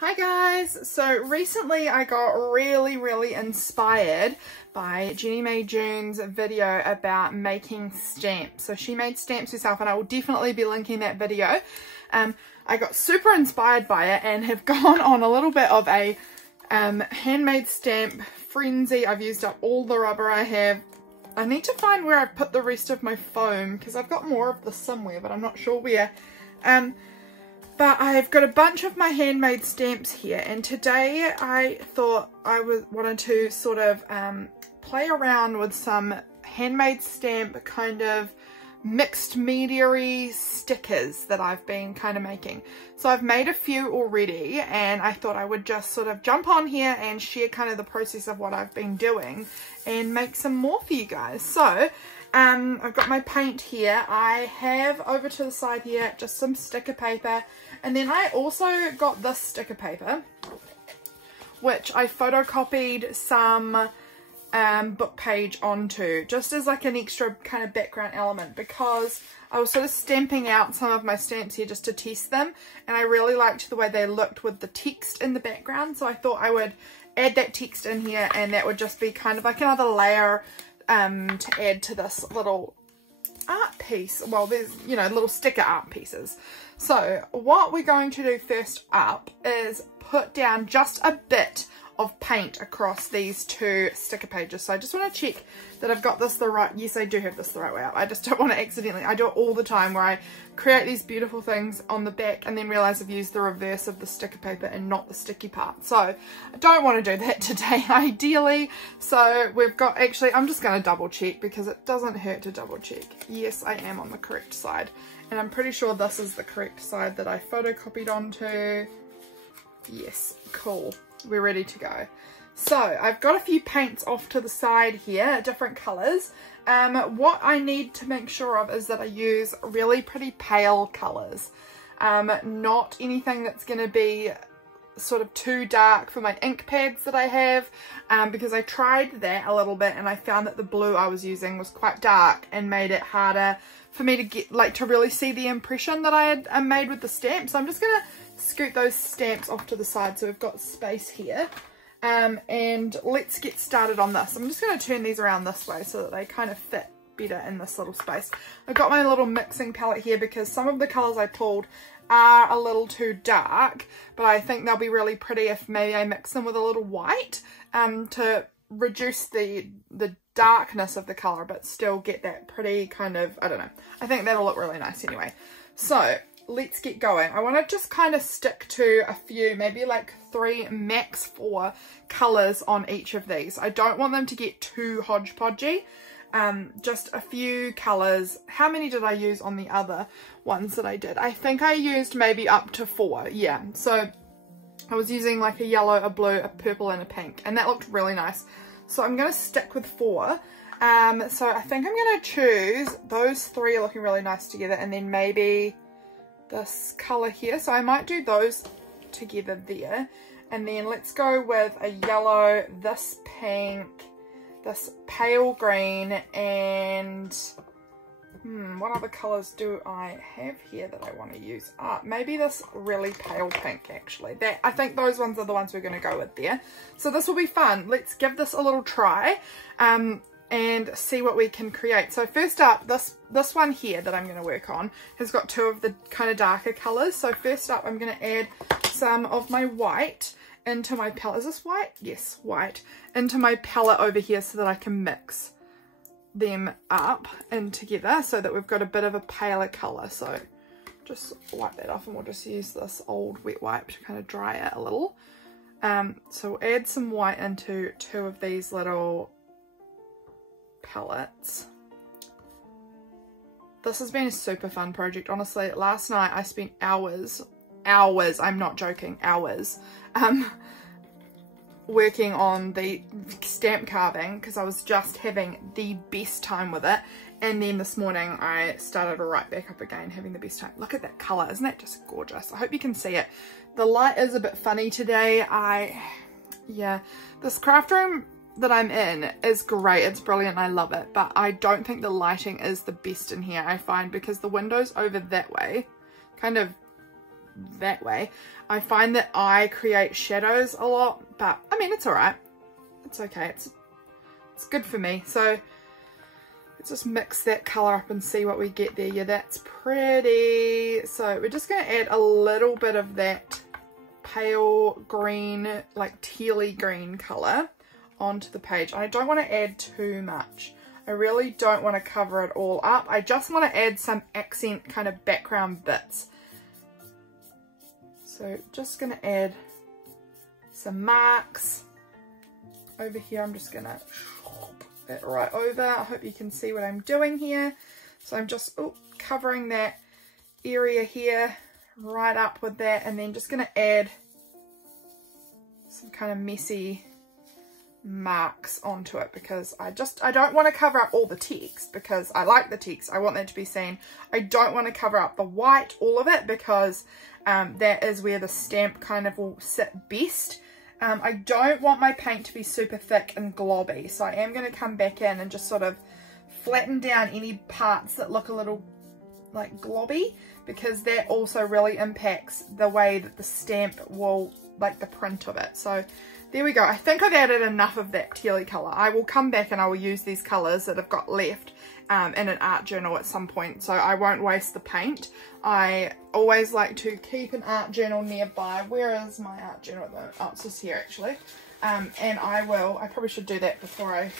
Hi guys! So recently I got really inspired by Jenny Mae June's video about making stamps. So she made stamps herself and I will definitely be linking that video. I got super inspired by it and have gone on a little bit of a handmade stamp frenzy. I've used up all the rubber I have. I need to find where I've put the rest of my foam because I've got more of this somewhere but I'm not sure where. But I've got a bunch of my handmade stamps here, and today I thought I wanted to sort of play around with some handmade stamp kind of mixed media-y stickers that I've been kind of making. So I've made a few already and I thought I would just sort of jump on here and share kind of the process of what I've been doing and make some more for you guys. So I've got my paint here. I have over to the side here just some sticker paper, and then I also got this sticker paper which I photocopied some book page onto just as like an extra kind of background element, because I was sort of stamping out some of my stamps here just to test them and I really liked the way they looked with the text in the background, so I thought I would add that text in here and that would just be kind of like another layer to add to this little art piece. Well, there's, you know, little sticker art pieces. So what we're going to do first up is put down just a bit of paint across these two sticker pages. So I just want to check that I've got this the right, yes I do have this the right way up. I just don't want to accidentally, I do it all the time where I create these beautiful things on the back and then realize I've used the reverse of the sticker paper and not the sticky part. So I don't want to do that today ideally. So we've got, actually I'm just going to double check because it doesn't hurt to double check. Yes, I am on the correct side and I'm pretty sure this is the correct side that I photocopied onto. Yes, cool. We're ready to go. So I've got a few paints off to the side here, different colours. What I need to make sure of is that I use really pretty pale colours. Not anything that's going to be sort of too dark for my ink pads that I have, because I tried that a little bit and I found that the blue I was using was quite dark and made it harder for me to get, like, to really see the impression that I had made with the stamp. So I'm just going to scoot those stamps off to the side so we've got space here, and let's get started on this. I'm just going to turn these around this way so that they kind of fit better in this little space. I've got my little mixing palette here because some of the colours I pulled are a little too dark, but I think they'll be really pretty if maybe I mix them with a little white to reduce the darkness of the colour but still get that pretty kind of, I don't know, I think that'll look really nice anyway. So let's get going. I want to just kind of stick to a few, maybe like 3 max 4 colours on each of these. I don't want them to get too hodgepodgey. Just a few colours. How many did I use on the other ones that I did? I think I used maybe up to 4. Yeah, so I was using like a yellow, a blue, a purple and a pink, and that looked really nice. So I'm going to stick with 4. So I think I'm going to choose those 3 looking really nice together, and then maybe this colour here. So I might do those together there, and then let's go with a yellow, this pink, this pale green, and what other colours do I have here that I want to use? Maybe this really pale pink actually. That, I think those ones are the ones we're going to go with there. So this will be fun. Let's give this a little try and see what we can create. So first up, this one here that I'm going to work on has got 2 of the kind of darker colours. So first up I'm going to add some of my white into my palette. Is this white? Yes, white. Into my palette over here so that I can mix them up and together so that we've got a bit of a paler colour. So just wipe that off and we'll just use this old wet wipe to kind of dry it a little. So we'll add some white into 2 of these little palettes. This has been a super fun project, honestly. Last night I spent hours, I'm not joking, hours, working on the stamp carving because I was just having the best time with it, and then this morning I started right back up again having the best time. Look at that colour, isn't that just gorgeous? I hope you can see it. The light is a bit funny today. Yeah, this craft room that I'm in is great, it's brilliant, I love it, but I don't think the lighting is the best in here, I find, because the windows over that way kind of that way. I find that I create shadows a lot, but I mean, it's all right. It's okay. It's good for me. So let's just mix that color up and see what we get there. Yeah, that's pretty. So we're just going to add a little bit of that pale green, like tealy green color onto the page. I don't want to add too much. I really don't want to cover it all up. I just want to add some accent kind of background bits. So just going to add some marks over here. I'm just going to that right over. I hope you can see what I'm doing here. So I'm just covering that area here right up with that, and then just going to add some kind of messy marks onto it, because I don't want to cover up all the text, because I like the text. I want that to be seen. I don't want to cover up the white, all of it, because that is where the stamp kind of will sit best. I don't want my paint to be super thick and globby, so I am going to come back in and just sort of flatten down any parts that look a little like globby, because that also really impacts the way that the stamp will, like the print of it. So there we go. I think I've added enough of that tealy colour. I will come back and I will use these colours that I've got left in an art journal at some point, so I won't waste the paint. I always like to keep an art journal nearby. Where is my art journal at the moment? Oh, it's just here actually. And I probably should do that before I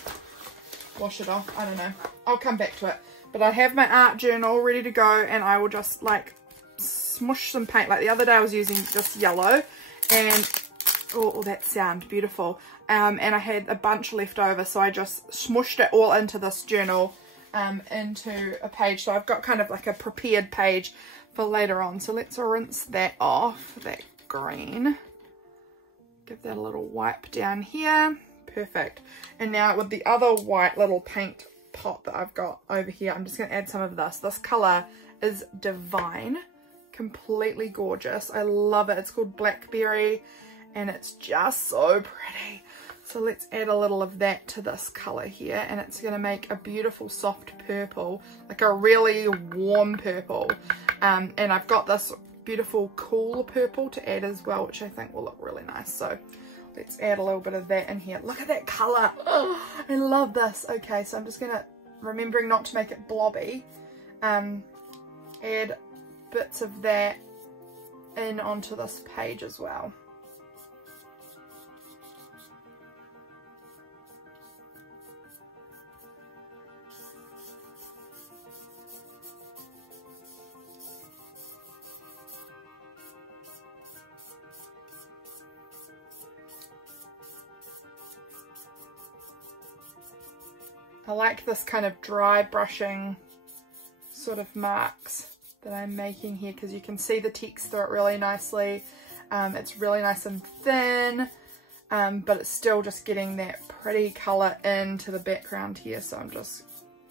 wash it off. I don't know. I'll come back to it. But I have my art journal ready to go, and I will just like smush some paint. Like the other day I was using just yellow, and oh, that sound beautiful. And I had a bunch left over, so I just smushed it all into this journal, into a page. So I've got kind of like a prepared page for later on. So let's rinse that off, that green. Give that a little wipe down here. Perfect. And now with the other white little paint pot that I've got over here, I'm just going to add some of this. This colour is divine. Completely gorgeous. I love it. It's called Blackberry, and it's just so pretty. So let's add a little of that to this colour here, and it's going to make a beautiful soft purple, like a really warm purple. And I've got this beautiful cool purple to add as well, which I think will look really nice. So let's add a little bit of that in here. Look at that colour. Oh, I love this. Okay, so I'm just going to, remembering not to make it blobby, add bits of that in onto this page as well. I like this kind of dry brushing sort of marks that I'm making here, because you can see the text through it really nicely. It's really nice and thin, but it's still just getting that pretty colour into the background here. So I'm just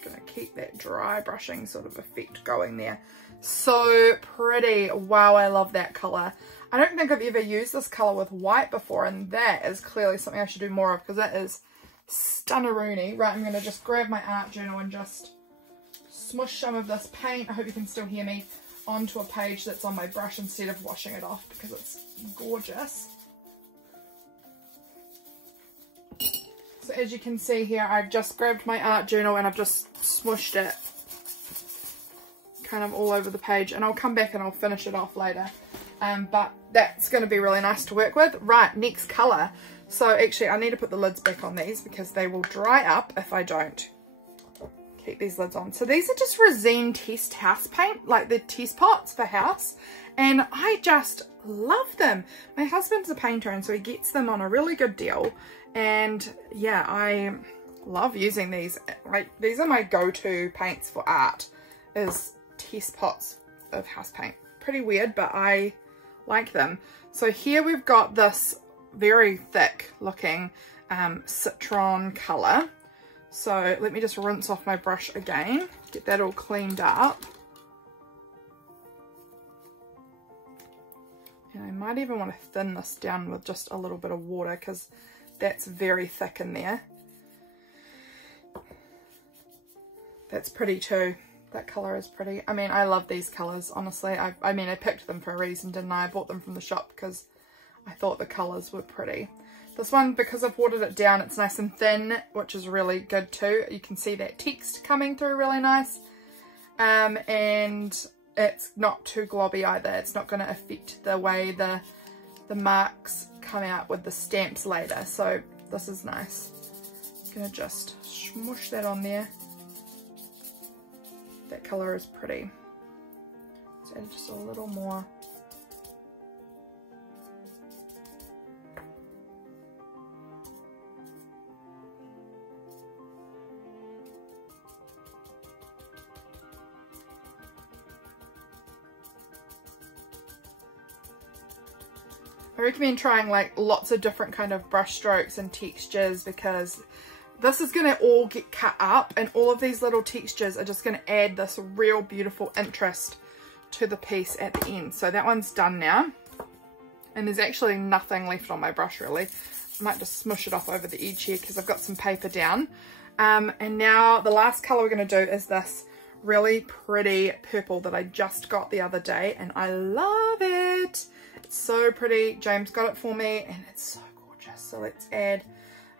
going to keep that dry brushing sort of effect going there. So pretty. Wow, I love that colour. I don't think I've ever used this colour with white before, and that is clearly something I should do more of, because that is stunneroony. Right, I'm going to just grab my art journal and just smush some of this paint, I hope you can still hear me, onto a page that's on my brush instead of washing it off, because it's gorgeous. So as you can see here, I've just grabbed my art journal and I've just smushed it kind of all over the page, and I'll come back and I'll finish it off later. But that's going to be really nice to work with. Right, next colour. So actually I need to put the lids back on these, because they will dry up if I don't keep these lids on. So these are just resin test house paint, like the test pots for house, and I just love them. My husband's a painter, and so he gets them on a really good deal, and yeah, I love using these. Like, these are my go-to paints for art, is test pots of house paint. Pretty weird, but I like them. So here we've got this very thick looking citron colour. So let me just rinse off my brush again, get that all cleaned up. And I might even want to thin this down with just a little bit of water, because that's very thick in there. That's pretty too. That colour is pretty. I mean, I love these colours, honestly. I mean, I picked them for a reason, didn't I? I bought them from the shop because I thought the colours were pretty. This one, because I've watered it down, it's nice and thin, which is really good too. You can see that text coming through really nice. And it's not too globby either. It's not going to affect the way the marks come out with the stamps later. So this is nice. I'm going to just smush that on there. That colour is pretty. Let's add just a little more. I recommend trying like lots of different kind of brush strokes and textures, because this is going to all get cut up and all of these little textures are just going to add this real beautiful interest to the piece at the end. So that one's done now, and there's actually nothing left on my brush really. I might just smush it off over the edge here because I've got some paper down. And now the last colour we're going to do is this really pretty purple that I just got the other day, and I love it. It's so pretty. James got it for me and it's so gorgeous. So let's add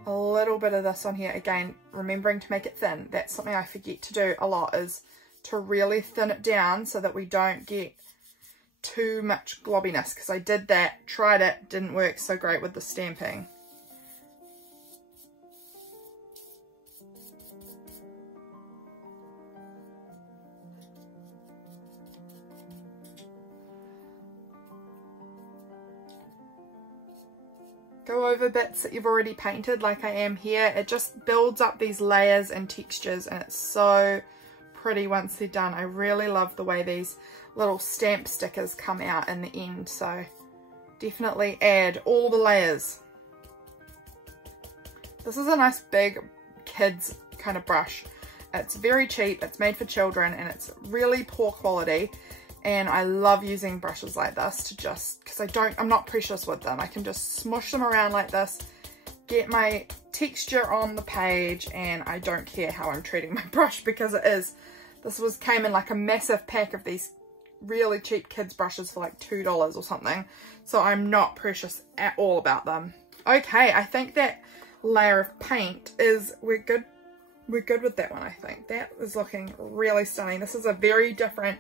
a little bit of this on here. Again, remembering to make it thin. That's something I forget to do a lot, is to really thin it down so that we don't get too much globbiness, because I did that, tried it, didn't work so great with the stamping. Go over bits that you've already painted like I am here. It just builds up these layers and textures, and it's so pretty once they're done. I really love the way these little stamp stickers come out in the end, so definitely add all the layers. This is a nice big kids kind of brush. It's very cheap, it's made for children, and it's really poor quality. And I love using brushes like this to just, because I'm not precious with them. I can just smush them around like this, get my texture on the page, and I don't care how I'm treating my brush, because this came in like a massive pack of these really cheap kids brushes for like $2 or something. So I'm not precious at all about them. Okay, I think that layer of paint we're good with that one. I think that is looking really stunning. This is a very different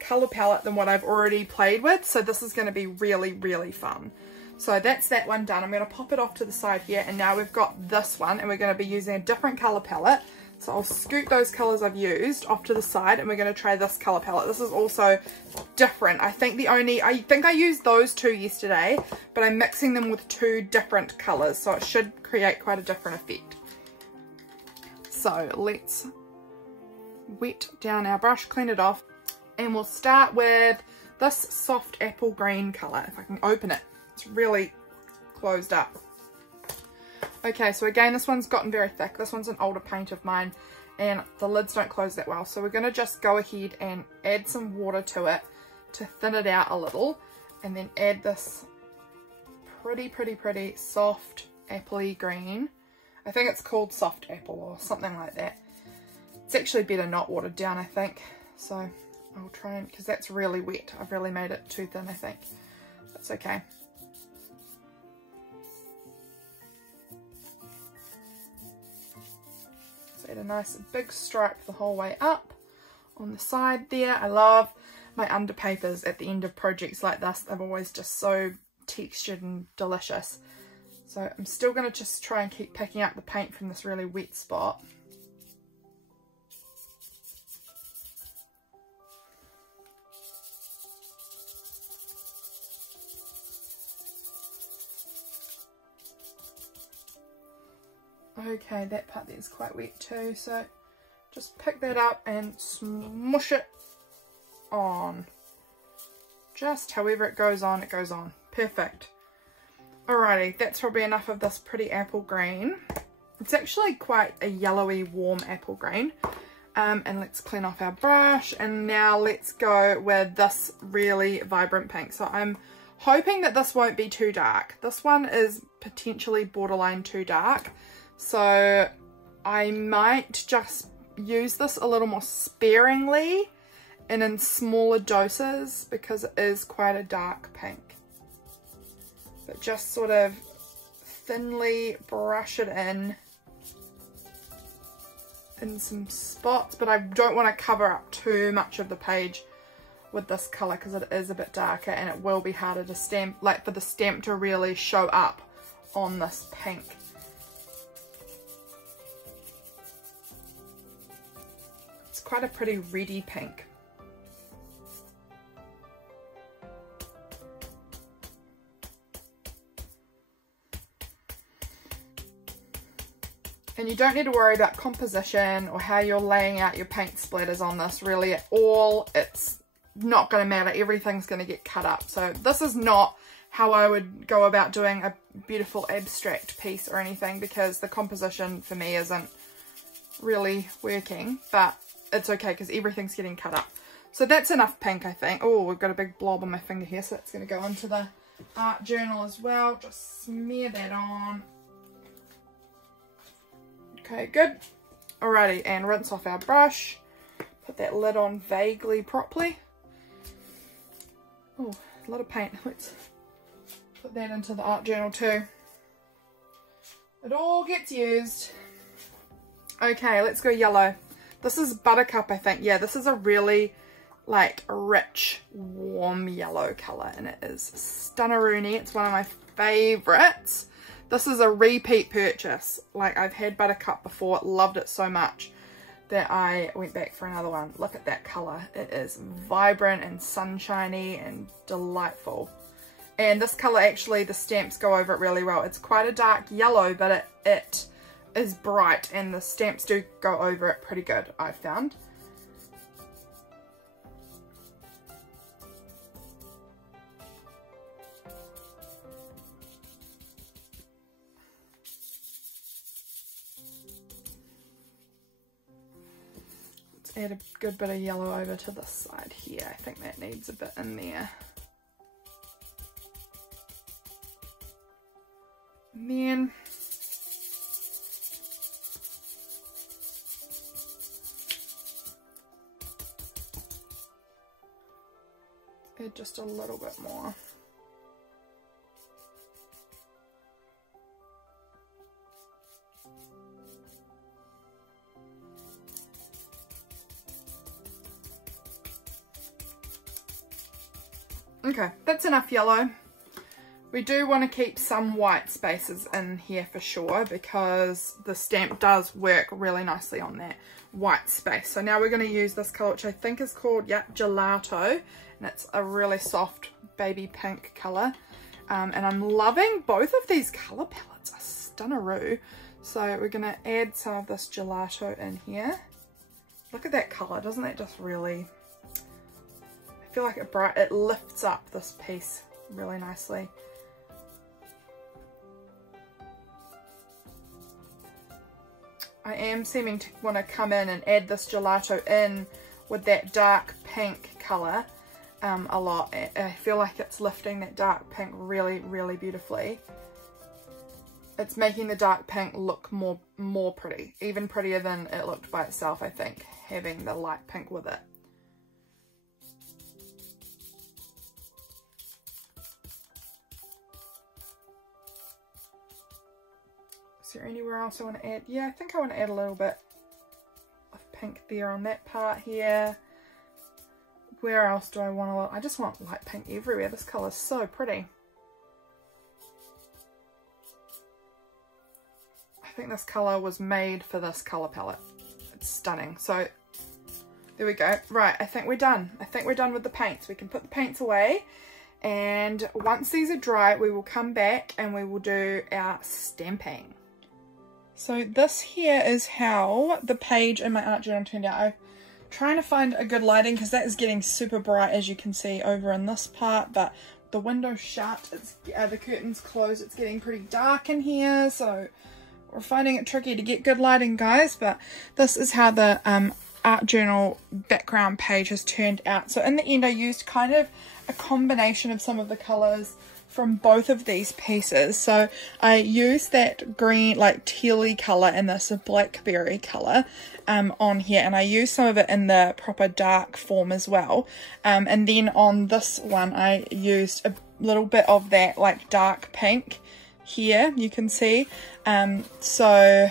color palette than what I've already played with, so this is going to be really, really fun. So that's that one done. I'm going to pop it off to the side here, and now we've got this one, and we're going to be using a different color palette. So I'll scoot those colors I've used off to the side, and we're going to try this color palette. This is also different. I think I used those two yesterday, but I'm mixing them with two different colors, so it should create quite a different effect. So let's wet down our brush, clean it off, and we'll start with this soft apple green colour. If I can open it, it's really closed up. Okay, so again, this one's gotten very thick. This one's an older paint of mine, and the lids don't close that well. So we're going to just go ahead and add some water to it to thin it out a little, and then add this pretty soft appley green. I think it's called soft apple or something like that. It's actually better not watered down, I think. So I'll try and, because that's really wet. I've really made it too thin, I think. That's okay. So add a nice big stripe the whole way up on the side there. I love my underpapers at the end of projects like this. They're always just so textured and delicious. So I'm still going to just try and keep picking up the paint from this really wet spot. Okay, that part there is quite wet too, so just pick that up and smush it on. Just however it goes on, it goes on. Perfect. Alrighty, that's probably enough of this pretty apple green. It's actually quite a yellowy, warm apple green. And let's clean off our brush, and now let's go with this really vibrant pink. So I'm hoping that this won't be too dark. This one is potentially borderline too dark. So I might just use this a little more sparingly and in smaller doses because it is quite a dark pink. But just sort of thinly brush it in some spots, but I don't want to cover up too much of the page with this colour because it is a bit darker and it will be harder to stamp, like for the stamp to really show up on this pink. It's quite a pretty reddy pink. And you don't need to worry about composition or how you're laying out your paint splatters on this really at all. It's not going to matter. Everything's going to get cut up. So this is not how I would go about doing a beautiful abstract piece or anything, because the composition for me isn't really working. But it's okay because everything's getting cut up. So that's enough pink, I think. Oh, we've got a big blob on my finger here, so that's going to go into the art journal as well. Just smear that on. Okay, good. Alrighty, and rinse off our brush. Put that lid on vaguely properly. Oh, a lot of paint. Let's put that into the art journal too. It all gets used. Okay, let's go yellow. This is Buttercup, I think. Yeah, this is a really like rich, warm yellow colour, and it is stunneroony. It's one of my favourites. This is a repeat purchase. Like, I've had Buttercup before, loved it so much that I went back for another one. Look at that colour. It is vibrant and sunshiny and delightful. And this colour, actually, the stamps go over it really well. It's quite a dark yellow, but it is bright, and the stamps do go over it pretty good, I've found. Add a good bit of yellow over to this side here. I think that needs a bit in there. And then add just a little bit more. Okay, that's enough yellow. We do want to keep some white spaces in here for sure, because the stamp does work really nicely on that white space. So now we're going to use this colour, which I think is called, yeah, Gelato, and it's a really soft baby pink colour. And I'm loving both of these colour palettes, are stunneroo. So we're going to add some of this Gelato in here. Look at that colour, doesn't that just really... I feel like it lifts up this piece really nicely. I am seeming to want to come in and add this Gelato in with that dark pink colour a lot. I feel like it's lifting that dark pink really, really beautifully. It's making the dark pink look more pretty, even prettier than it looked by itself, I think, having the light pink with it. Is there anywhere else I want to add? Yeah, I think I want to add a little bit of pink there on that part here. Where else do I want to... I just want light pink everywhere. This colour is so pretty. I think this colour was made for this colour palette. It's stunning. So, there we go. Right, I think we're done. I think we're done with the paints. We can put the paints away. And once these are dry, we will come back and we will do our stamping. So this here is how the page in my art journal turned out. I'm trying to find a good lighting because that is getting super bright, as you can see over in this part, but the window's shut, the curtains closed, it's getting pretty dark in here, so we're finding it tricky to get good lighting, guys. But this is how the art journal background page has turned out. So in the end I used kind of a combination of some of the colours from both of these pieces. So I used that green, like tealy colour and this blackberry colour on here, and I used some of it in the proper dark form as well. And then on this one I used a little bit of that like dark pink here, you can see. So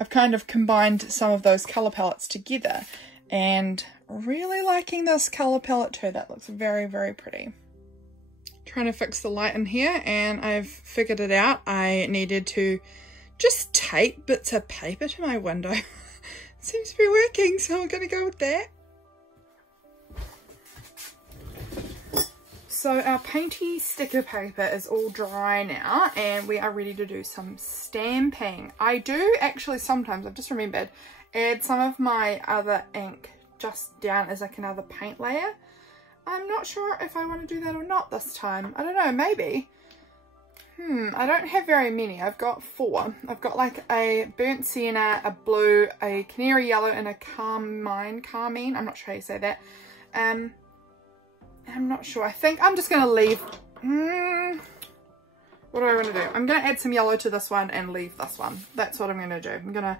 I've kind of combined some of those colour palettes together, and really liking this colour palette too. That looks very, very pretty. Trying to fix the light in here, and I've figured it out. I needed to just tape bits of paper to my window. Seems to be working, so I'm going to go with that. So our painty sticker paper is all dry now, and we are ready to do some stamping. I do actually sometimes, I've just remembered, add some of my other ink just down as like another paint layer. I'm not sure if I want to do that or not this time. I don't know, maybe. I don't have very many. I've got 4. I've got like a burnt sienna, a blue, a canary yellow, and a carmine. I'm not sure how you say that. I'm not sure. I think I'm just going to leave. What do I want to do? I'm going to add some yellow to this one and leave this one. That's what I'm going to do. I'm going to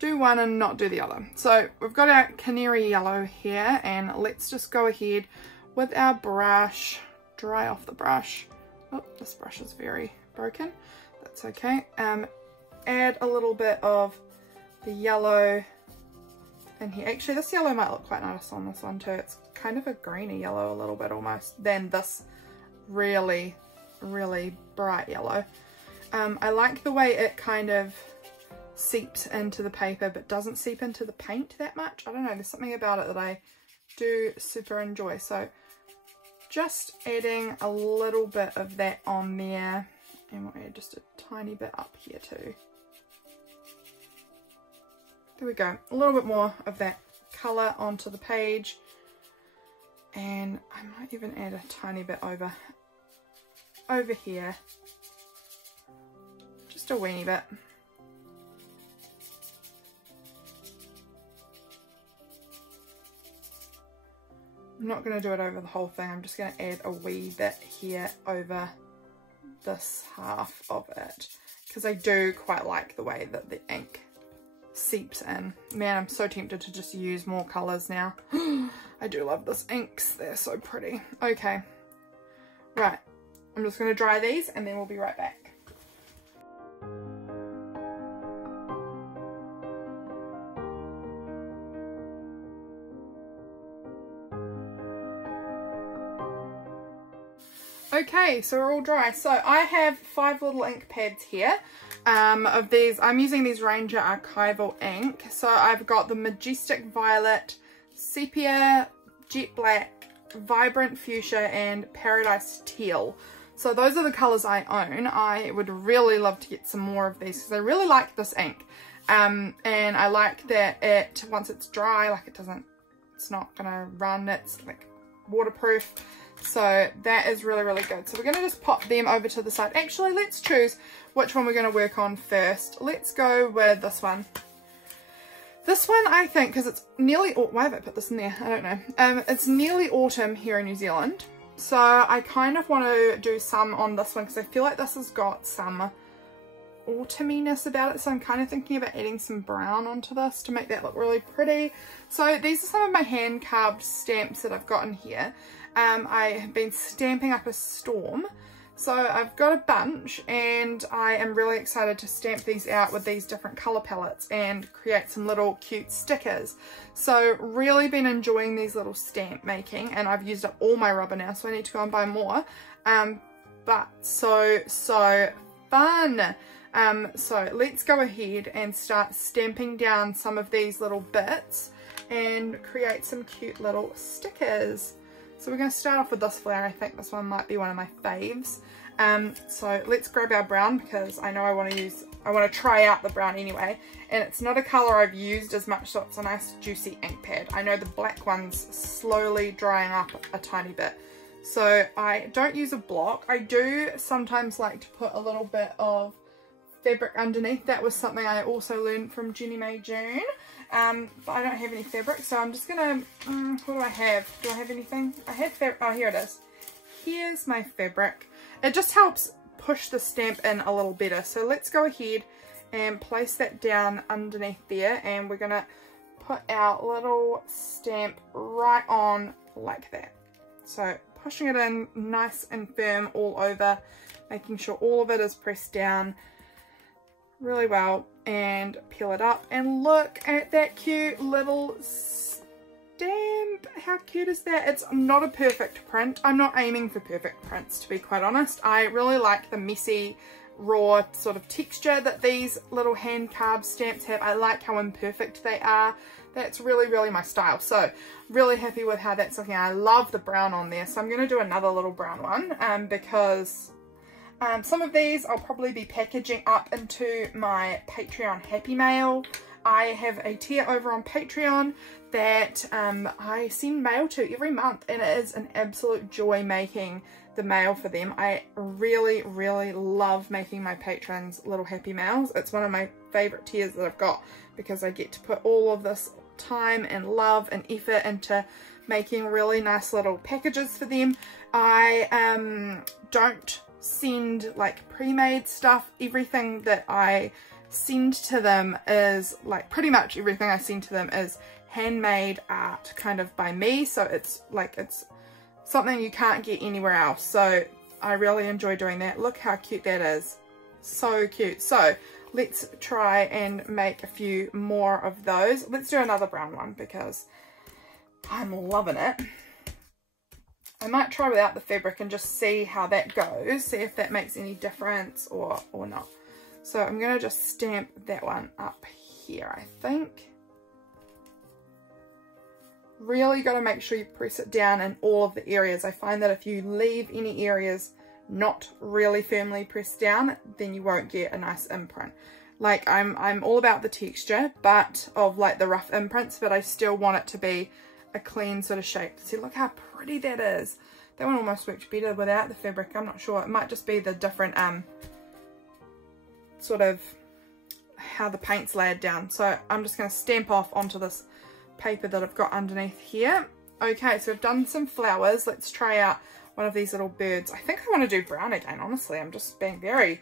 do one and not do the other. So we've got our canary yellow here, and let's just go ahead with our brush, dry off the brush. Oh, this brush is very broken. That's okay. Add a little bit of the yellow in here. Actually, this yellow might look quite nice on this one too. It's kind of a greeny yellow a little bit almost than this really, really bright yellow. I like the way it kind of seeps into the paper but doesn't seep into the paint that much. I don't know, there's something about it that I do super enjoy. So just adding a little bit of that on there, and we'll add just a tiny bit up here too. There we go, a little bit more of that colour onto the page, and I might even add a tiny bit over here, just a weeny bit. I'm not going to do it over the whole thing. I'm just going to add a wee bit here over this half of it, because I do quite like the way that the ink seeps in. Man, I'm so tempted to just use more colours now. I do love this inks. They're so pretty. Okay. Right. I'm just going to dry these and then we'll be right back. Okay, so we're all dry. So I have 5 little ink pads here. Of these, I'm using these Ranger Archival ink. So I've got the Majestic Violet, Sepia, Jet Black, Vibrant Fuchsia, and Paradise Teal. So those are the colours I own. I would really love to get some more of these because I really like this ink. And I like that it, once it's dry, like it's not gonna run, it's like waterproof. So that is really, really good. So we're going to just pop them over to the side. Actually, let's choose which one we're going to work on first. Let's go with this one. This one, I think, because it's nearly, why have I put this in there? I don't know. It's nearly autumn here in New Zealand. So I kind of want to do some on this one because I feel like this has got some autumniness about it. So I'm kind of thinking about adding some brown onto this to make that look really pretty. So these are some of my hand carved stamps that I've got in here. I have been stamping up a storm, so I've got a bunch and I am really excited to stamp these out with these different colour palettes and create some little cute stickers. So really been enjoying these little stamp making, and I've used up all my rubber now, so I need to go and buy more. But so fun. So let's go ahead and start stamping down some of these little bits and create some cute little stickers. So we're going to start off with this flower. I think this one might be one of my faves. So let's grab our brown because I know I want to try out the brown anyway. And it's not a colour I've used as much, so it's a nice juicy ink pad. I know the black one's slowly drying up a tiny bit. So I don't use a block. I do sometimes like to put a little bit of fabric underneath. That was something I also learned from Jenny May June. But I don't have any fabric, so I'm just gonna, what do I have? Do I have anything? I have fabric. Oh, here it is. Here's my fabric. it just helps push the stamp in a little better. So let's go ahead and place that down underneath there, and we're gonna put our little stamp right on like that. So pushing it in nice and firm all over, making sure all of it is pressed down really well, and peel it up, and look at that cute little stamp. How cute is that? It's not a perfect print. I'm not aiming for perfect prints, to be quite honest. I really like the messy, raw sort of texture that these little hand carved stamps have. I like how imperfect they are. That's really, really my style. So really happy with how that's looking. I love the brown on there. So I'm going to do another little brown one because some of these I'll probably be packaging up into my Patreon Happy Mail. I have a tier over on Patreon that I send mail to every month, and it is an absolute joy making the mail for them. I really, really love making my patrons little happy mails. It's one of my favorite tiers that I've got because I get to put all of this time and love and effort into making really nice little packages for them. I don't send like pre-made stuff. Everything that I send to them is like, pretty much everything I send to them is handmade art kind of by me, so it's like it's something you can't get anywhere else. So I really enjoy doing that. Look how cute that is. So cute. So let's try and make a few more of those. Let's do another brown one because I'm loving it. I might try without the fabric and just see how that goes, see if that makes any difference or not. So I'm going to just stamp that one up here, I think. Really got to make sure you press it down in all of the areas. I find that if you leave any areas not really firmly pressed down, then you won't get a nice imprint. Like I'm all about the texture, but of like the rough imprints, but I still want it to be a clean sort of shape. See, look how pretty that is. That one almost works better without the fabric. I'm not sure. It might just be the different sort of how the paint's layered down. So I'm just going to stamp off onto this paper that I've got underneath here. Okay, so I've done some flowers. Let's try out one of these little birds. I think I want to do brown again, honestly. I'm just being very,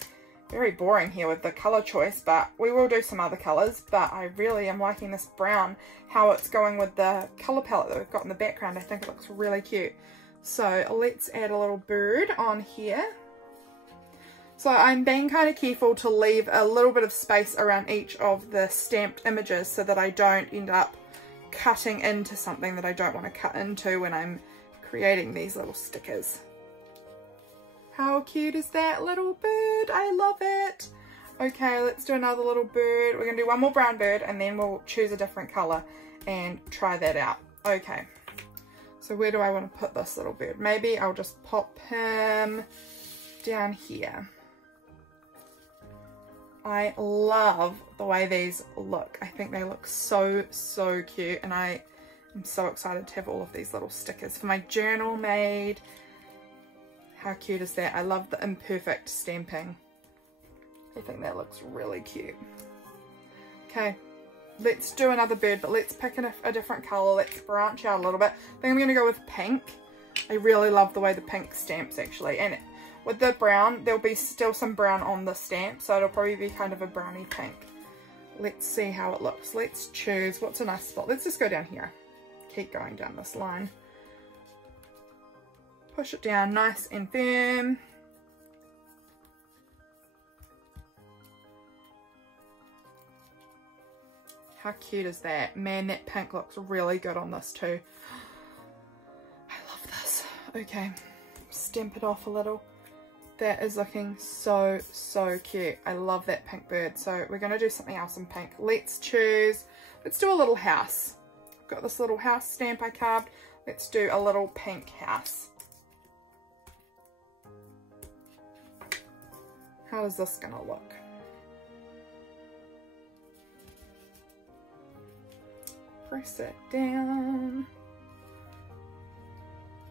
very boring here with the color choice, but we will do some other colors. But I really am liking this brown, how it's going with the color palette that we've got in the background. I think it looks really cute. So let's add a little bird on here. So I'm being kind of careful to leave a little bit of space around each of the stamped images so that I don't end up cutting into something that I don't want to cut into when I'm creating these little stickers. How cute is that little bird? I love it. Okay, let's do another little bird. We're going to do one more brown bird and then we'll choose a different color and try that out. Okay, so where do I want to put this little bird? Maybe I'll just pop him down here. I love the way these look. I think they look so, so cute, and I am so excited to have all of these little stickers for my journal made. How cute is that? I love the imperfect stamping. I think that looks really cute. Okay, let's do another bird, but let's pick a different color. Let's branch out a little bit. I think I'm going to go with pink. I really love the way the pink stamps actually, and with the brown, there'll be still some brown on the stamp, so it'll probably be kind of a browny pink. Let's see how it looks. Let's choose, what's a nice spot? Let's just go down here. Keep going down this line. Push it down nice and firm. How cute is that? Man, that pink looks really good on this too. I love this. Okay, stamp it off a little. That is looking so, so cute. I love that pink bird. So we're going to do something else in pink. Let's do a little house. I've got this little house stamp I carved. Let's do a little pink house. How is this going to look? Press it down.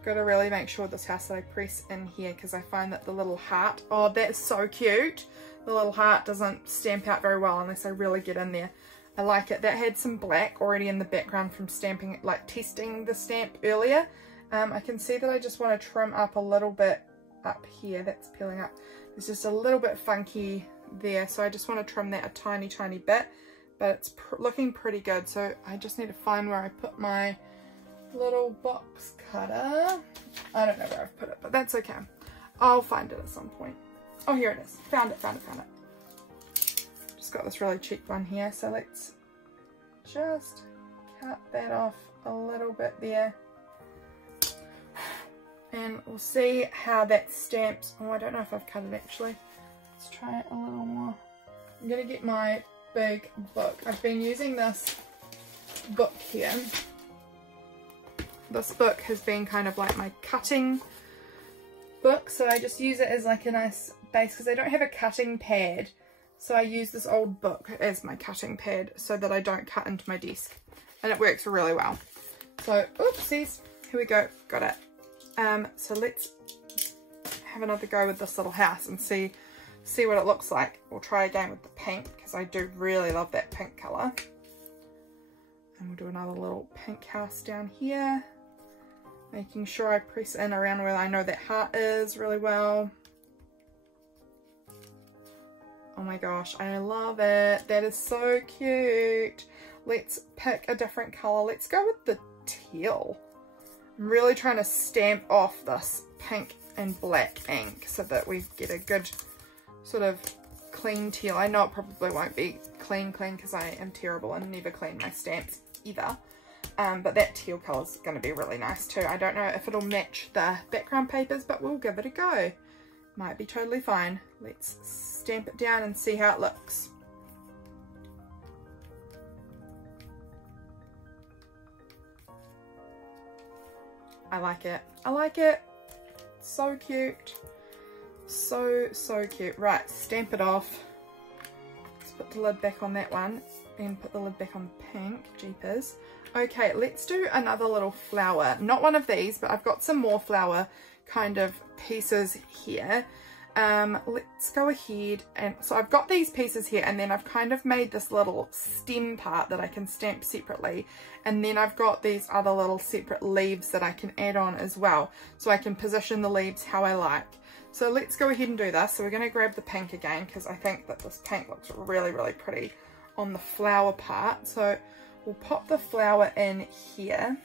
Got to really make sure this house that I press in here, because I find that the little heart, oh, that's so cute. The little heart doesn't stamp out very well unless I really get in there. I like it. That had some black already in the background from stamping, like testing the stamp earlier. I can see that I just want to trim up a little bit up here that's peeling up. It's just a little bit funky there, so I just want to trim that a tiny bit, but it's looking pretty good. So I just need to find where I put my little box cutter. I don't know where I've put it, but that's okay. I'll find it at some point. Oh, here it is. Found it. Just got this really cheap one here, so let's just cut that off a little bit there. And we'll see how that stamps. Oh, I don't know if I've cut it actually. Let's try it a little more. I'm going to get my big book. I've been using this book here. This book has been kind of like my cutting book, so I just use it as like a nice base because I don't have a cutting pad. So I use this old book as my cutting pad so that I don't cut into my desk. And it works really well. So, oopsies. Here we go. Got it. So let's have another go with this little house and see what it looks like. We'll try again with the pink because I do really love that pink colour. And we'll do another little pink house down here. Making sure I press in around where I know that heart is really well. Oh my gosh, I love it. That is so cute. Let's pick a different colour. Let's go with the teal. I'm really trying to stamp off this pink and black ink so that we get a good sort of clean teal. I know it probably won't be clean because I am terrible and never clean my stamps either. But that teal colour is going to be really nice too. I don't know if it'll match the background papers, but we'll give it a go. Might be totally fine. Let's stamp it down and see how it looks. I like it. I like it. So cute. So cute. Right, stamp it off. Let's put the lid back on that one and put the lid back on the pink. Jeepers. Okay, let's do another little flower. Not one of these, but I've got some more flower kind of pieces here. Let's go ahead and so I've got these pieces here, and then I've kind of made this little stem part that I can stamp separately, and then I've got these other little separate leaves that I can add on as well, so I can position the leaves how I like. So let's go ahead and do this. So we're going to grab the pink again because I think that this pink looks really pretty on the flower part. So we'll pop the flower in here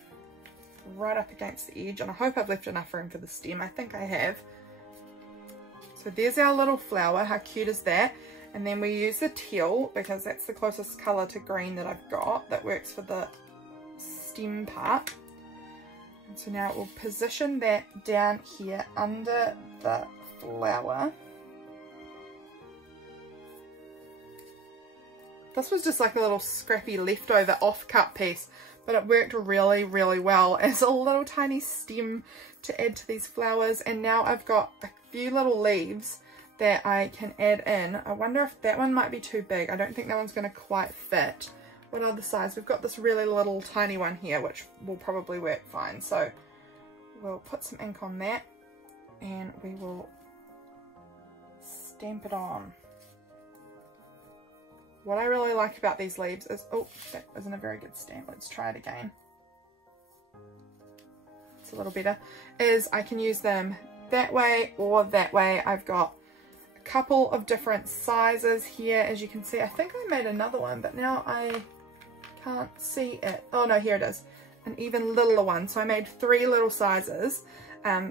right up against the edge, and I hope I've left enough room for the stem. I think I have. So there's our little flower. How cute is that? And then we use the teal because that's the closest colour to green that I've got that works for the stem part. And so now we'll position that down here under the flower. This was just like a little scrappy leftover off-cut piece, but it worked really well as a little tiny stem to add to these flowers. And now I've got a few little leaves that I can add in. I wonder if that one might be too big. I don't think that one's going to quite fit. What other size? We've got this really little tiny one here, which will probably work fine. So we'll put some ink on that and we will stamp it on. What I really like about these leaves is, oh, that isn't a very good stamp. Let's try it again. It's a little better. Is I can use them that way or that way. I've got a couple of different sizes here, as you can see. I think I made another one, but now I can't see it. Oh no, here it is. An even littler one. So I made 3 little sizes.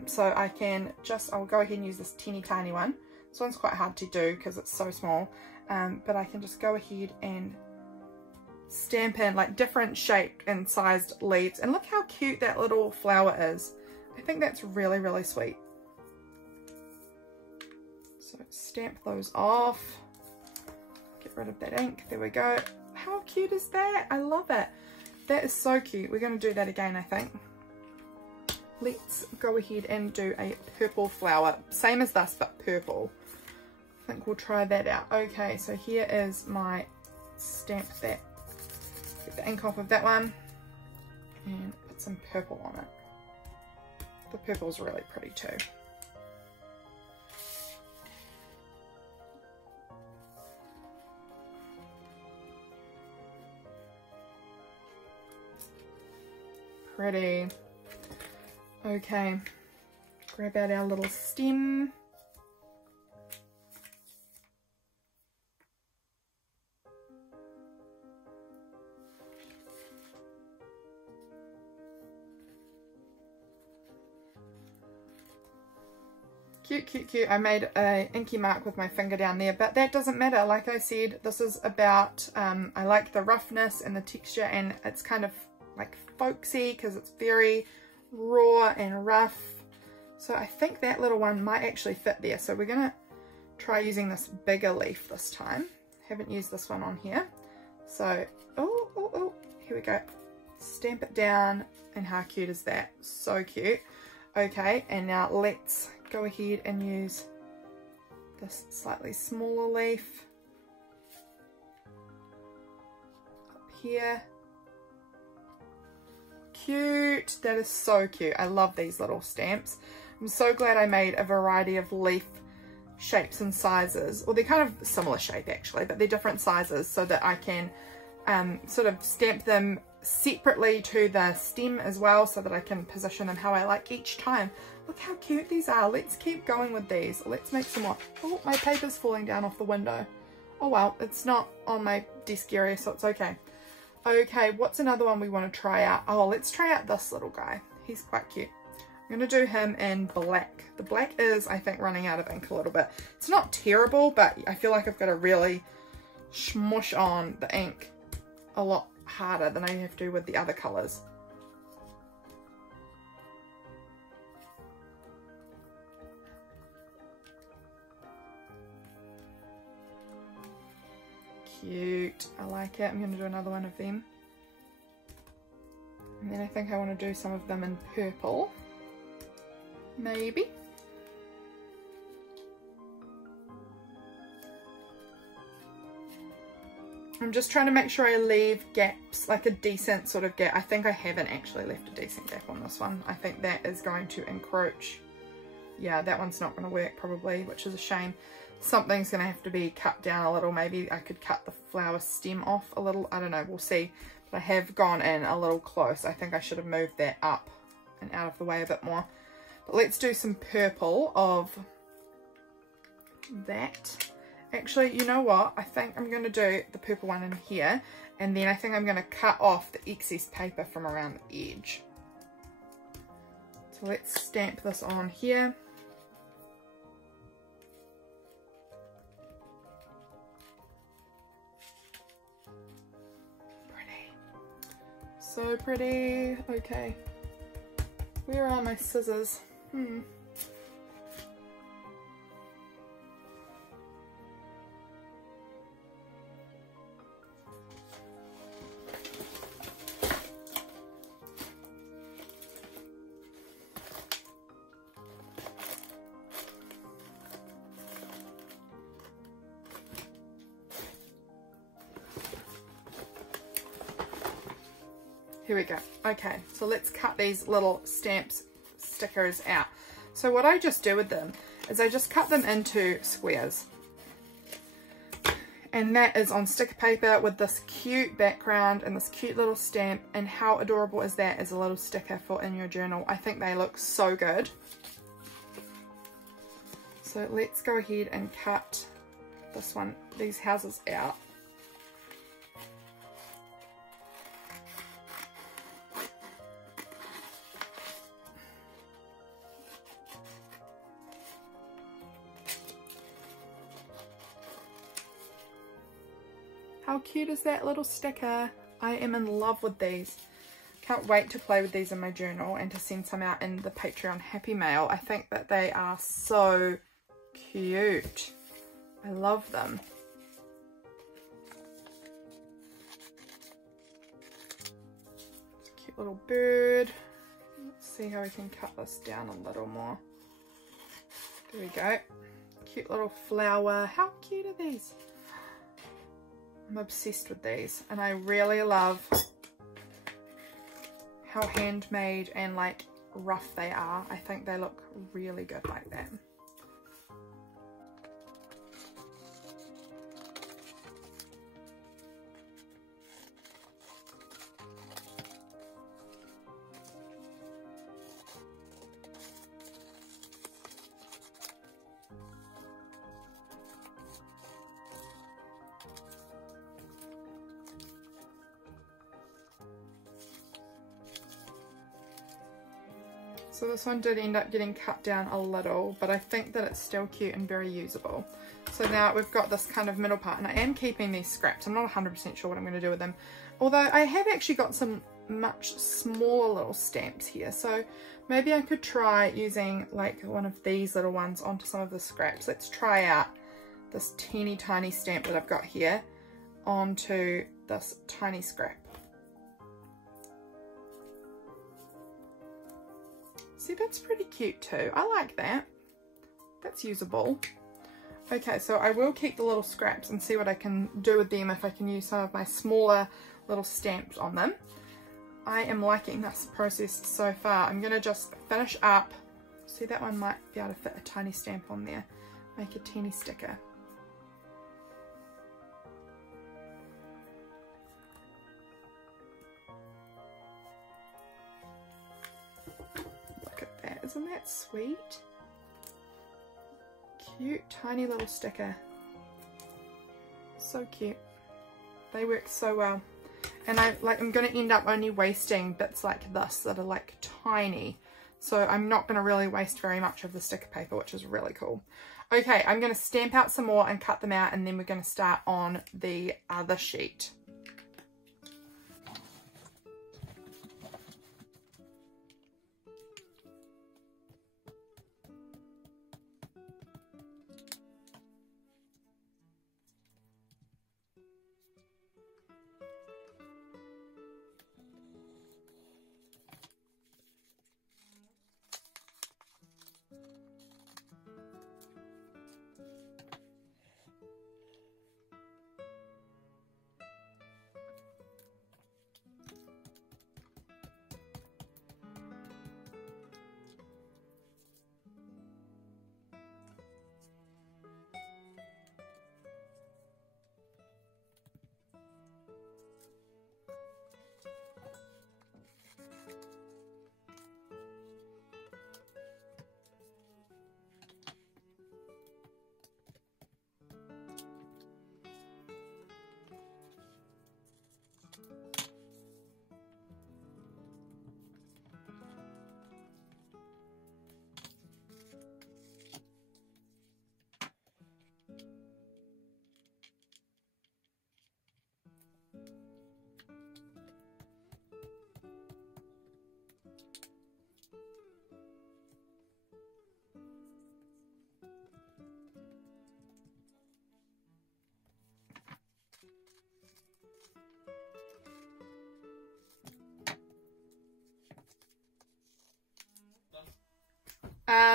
So I can just, I'll go ahead and use this teeny tiny one. This one's quite hard to do because it's so small. But I can just go ahead and stamp in like different shaped and sized leaves. And look how cute that little flower is. I think that's really sweet. So stamp those off. Get rid of that ink. There we go. How cute is that? I love it. That is so cute. We're going to do that again, I think. Let's go ahead and do a purple flower. Same as this, but purple. I think we'll try that out. Okay, so here is my stamp that. Get the ink off of that one and put some purple on it. The purple's really pretty too. Pretty. Okay, grab out our little stem. Cute, cute, cute. I made a inky mark with my finger down there, but that doesn't matter. Like I said, this is about, I like the roughness and the texture, and it's kind of like folksy because it's very raw and rough. So I think that little one might actually fit there. So we're gonna try using this bigger leaf this time. Haven't used this one on here. So, oh, here we go. Stamp it down, and how cute is that? So cute. Okay, and now let's go ahead and use this slightly smaller leaf up here. Cute. That is so cute. I love these little stamps. I'm so glad I made a variety of leaf shapes and sizes. Well, they're kind of similar shape actually, but they're different sizes so that I can sort of stamp them separately to the stem as well, so that I can position them how I like each time. Look how cute these are. Let's keep going with these. Let's make some more. Oh, my paper's falling down off the window. Oh well, it's not on my desk area, so it's okay. Okay, what's another one we want to try out? Oh, let's try out this little guy. He's quite cute. I'm going to do him in black. The black is, I think, running out of ink a little bit. It's not terrible, but I feel like I've got to really smush on the ink a lot harder than I have to with the other colours. Cute. I like it. I'm going to do another one of them. And then I think I want to do some of them in purple. Maybe. I'm just trying to make sure I leave gaps, like a decent sort of gap. I think I haven't actually left a decent gap on this one. I think that is going to encroach. Yeah, that one's not going to work probably, which is a shame. Something's going to have to be cut down a little. Maybe I could cut the flower stem off a little. I don't know, we'll see. But I have gone in a little close. I think I should have moved that up and out of the way a bit more. But let's do some purple of that. Actually, you know what? I think I'm going to do the purple one in here. And then I think I'm going to cut off the excess paper from around the edge. So let's stamp this on here. So pretty. Okay. Where are my scissors? Here we go. Okay, so let's cut these little stickers out. So what I just do with them is I just cut them into squares. And that is on sticker paper with this cute background and this cute little stamp. And how adorable is that as a little sticker for in your journal? I think they look so good. So let's go ahead and cut these houses out. How cute is that little sticker? I am in love with these. Can't wait to play with these in my journal and to send some out in the Patreon Happy Mail. I think that they are so cute. I love them. It's a cute little bird. Let's see how we can cut this down a little more. There we go. Cute little flower. How cute are these? I'm obsessed with these, and I really love how handmade and like rough they are. I think they look really good like that. So this one did end up getting cut down a little, but I think that it's still cute and very usable. So now we've got this kind of middle part, and I am keeping these scraps. I'm not 100% sure what I'm going to do with them. Although I have actually got some much smaller little stamps here. So maybe I could try using like one of these little ones onto some of the scraps. Let's try out this teeny tiny stamp that I've got here onto this tiny scrap. See, that's pretty cute too. I like that. That's usable. Okay, so I will keep the little scraps and see what I can do with them, if I can use some of my smaller little stamps on them. I am liking this process so far. I'm going to just finish up. See, that one might be able to fit a tiny stamp on there. Make a teeny sticker. Look at that. Isn't that sweet? Cute, tiny little sticker. So cute. They work so well. And I'm going to end up only wasting bits like this that are like tiny. So I'm not going to really waste very much of the sticker paper, which is really cool. Okay, I'm going to stamp out some more and cut them out, and then we're going to start on the other sheet.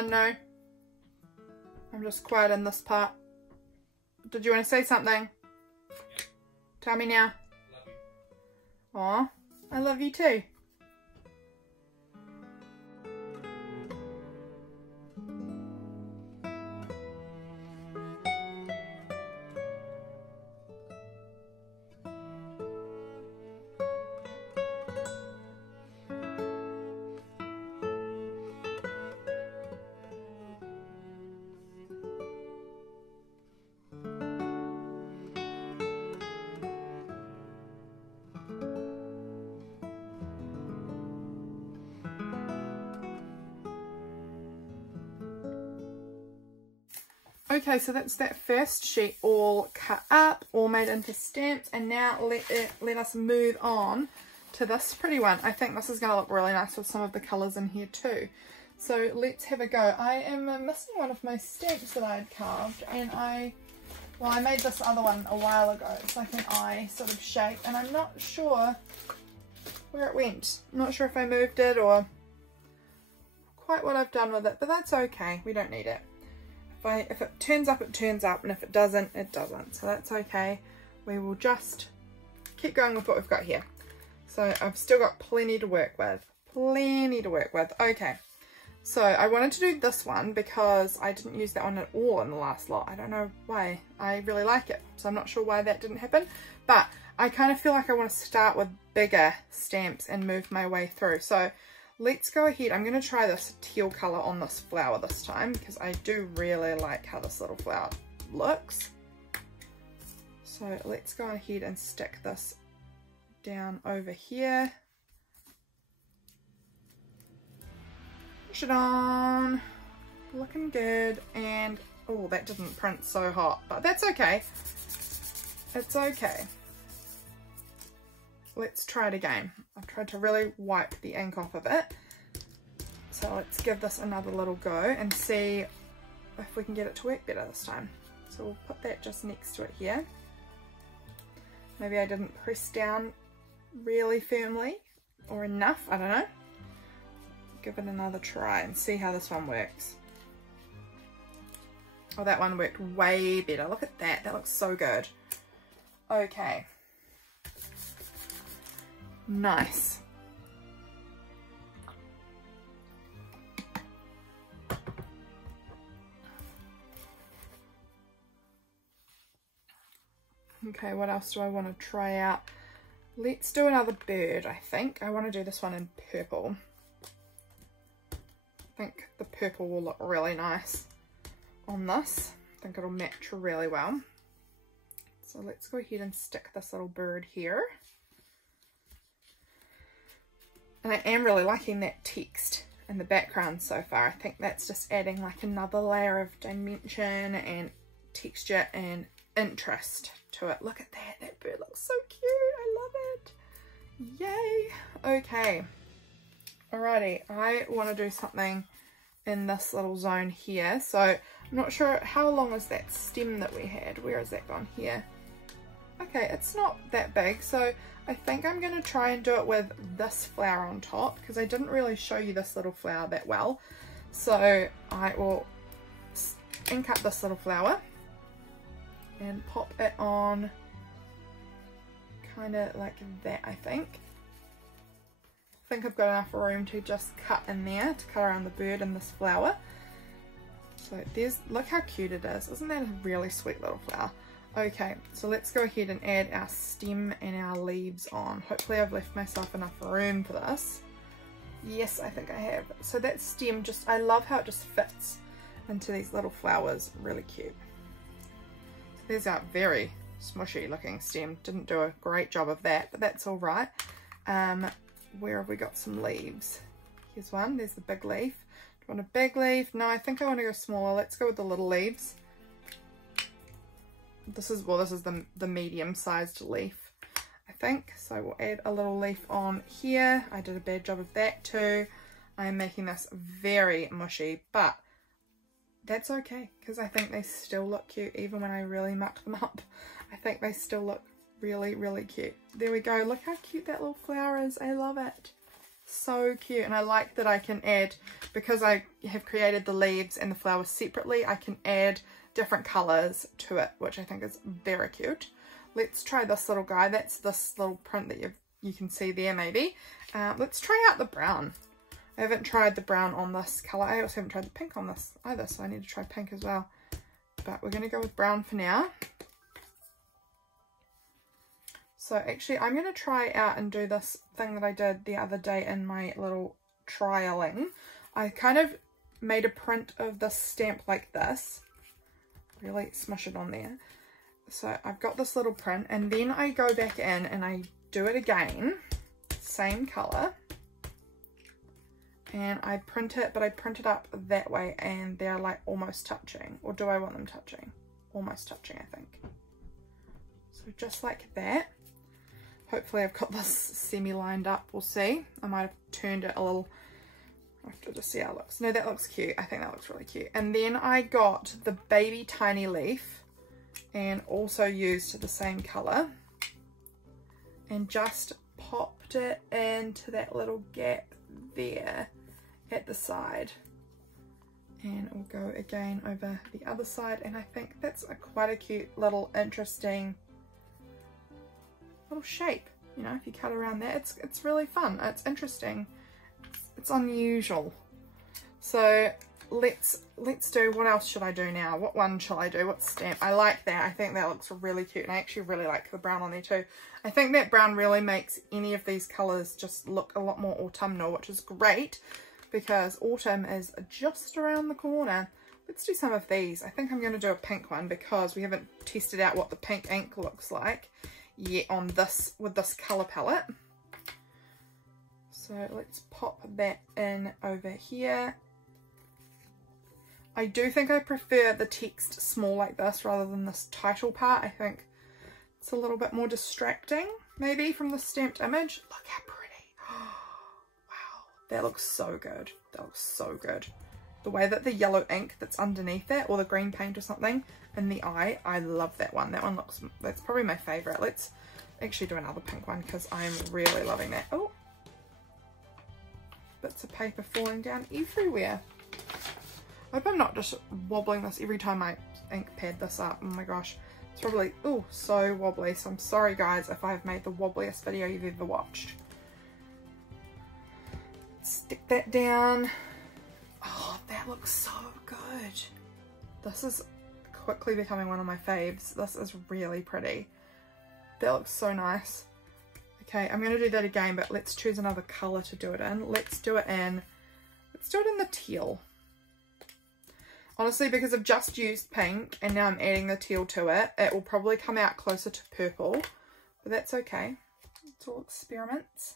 No. I'm just quiet in this part. Did you want to say something? Yeah. Tell me now. Love you. Aw, I love you too. Okay, so that's that first sheet all cut up, all made into stamps, and now let us move on to this pretty one. I think this is going to look really nice with some of the colours in here too. So let's have a go. I am missing one of my stamps that I had carved, and I made this other one a while ago. It's like an eye sort of shape, and I'm not sure where it went. I'm not sure if I moved it or quite what I've done with it, but that's okay. We don't need it. If it turns up, it turns up, and if it doesn't, it doesn't. So that's okay. We will just keep going with what we've got here. So I've still got plenty to work with. Plenty to work with. Okay. So I wanted to do this one because I didn't use that one at all in the last lot. I don't know why. I really like it. So I'm not sure why that didn't happen. But I kind of feel like I want to start with bigger stamps and move my way through. So let's go ahead. I'm going to try this teal colour on this flower this time because I do really like how this little flower looks. So let's go ahead and stick this down over here. Push it on. Looking good. And oh, that didn't print so hot, but that's okay. It's okay. Let's try it again. I've tried to really wipe the ink off of it. So let's give this another little go and see if we can get it to work better this time. So we'll put that just next to it here. Maybe I didn't press down really firmly or enough, I don't know. Give it another try and see how this one works. Oh, that one worked way better. Look at that, that looks so good. Okay. Nice. Okay, what else do I want to try out? Let's do another bird, I think. I want to do this one in purple. I think the purple will look really nice on this. I think it'll match really well. So let's go ahead and stick this little bird here. And I am really liking that text in the background so far. I think that's just adding like another layer of dimension and texture and interest to it. Look at that, that bird looks so cute. I love it. Yay. Okay. Alrighty, I want to do something in this little zone here. So I'm not sure how long is that stem that we had. Where has that gone? Here. Okay, it's not that big, so I think I'm going to try and do it with this flower on top because I didn't really show you this little flower that well. So I will ink up this little flower and pop it on kind of like that, I think. I think I've got enough room to just cut in there to cut around the bird and this flower. So there's, look how cute it is. Isn't that a really sweet little flower? Okay, so let's go ahead and add our stem and our leaves on. Hopefully I've left myself enough room for this. Yes, I think I have. So that stem just, I love how it just fits into these little flowers. Really cute. So there's our very smushy looking stem. Didn't do a great job of that, but that's all right. Where have we got some leaves? Here's one. There's the big leaf. Do you want a big leaf? No, I think I want to go smaller. Let's go with the little leaves. This is the medium-sized leaf, I think. So we'll add a little leaf on here. I did a bad job of that too. I'm making this very mushy, but that's okay because I think they still look cute even when I really muck them up. I think they still look really, really cute. There we go. Look how cute that little flower is. I love it. So cute. And I like that I can add, because I have created the leaves and the flowers separately, I can add different colors to it, which I think is very cute. Let's try this little guy. That's this little print that you can see there maybe. Let's try out the brown. I haven't tried the brown on this color. I also haven't tried the pink on this either, so I need to try pink as well. But we're going to go with brown for now. So actually I'm going to try out and do this thing that I did the other day in my little trialing. I kind of made a print of this stamp like this. Really smush it on there. So I've got this little print and then I go back in and I do it again. Same colour. And I print it, but I print it up that way and they're like almost touching. Or do I want them touching? Almost touching, I think. So just like that. Hopefully I've got this semi-lined up, we'll see. I might have turned it a little. I have to just see how it looks. No, that looks cute. I think that looks really cute. And then I got the baby tiny leaf and also used the same colour and just popped it into that little gap there at the side. And we'll go again over the other side, and I think that's quite a cute little interesting little shape. You know, if you cut around that, it's really fun. It's interesting. It's unusual. So let's do, what else should I do now? What one shall I do? What stamp? I like that. I think that looks really cute, and I actually really like the brown on there too. I think that brown really makes any of these colours just look a lot more autumnal, which is great because autumn is just around the corner. Let's do some of these. I think I'm going to do a pink one because we haven't tested out what the pink ink looks like yet on this with this colour palette. So let's pop that in over here. I do think I prefer the text small like this rather than this title part. I think it's a little bit more distracting maybe from the stamped image. Look how pretty. Wow, that looks so good. That looks so good. The way that the yellow ink that's underneath it, or the green paint or something in the eye, I love that one. That one looks, that's probably my favorite. Let's actually do another pink one because I'm really loving that. Oh, bits of paper falling down everywhere. I hope I'm not just wobbling this every time I ink pad this up. Oh my gosh, it's probably, oh, so wobbly. So I'm sorry guys if I've made the wobbliest video you've ever watched. Stick that down. Oh, that looks so good. This is quickly becoming one of my faves. This is really pretty. That looks so nice. Okay, I'm going to do that again, but let's choose another colour to do it in. Let's do it in the teal. Honestly, because I've just used pink and now I'm adding the teal to it, it will probably come out closer to purple, but that's okay. It's all experiments.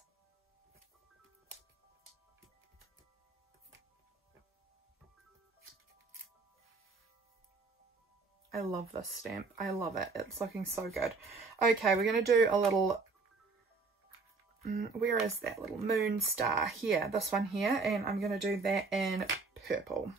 I love this stamp. I love it. It's looking so good. Okay, we're going to do a little, where is that little moon star? Here, this one here, and I'm going to do that in purple.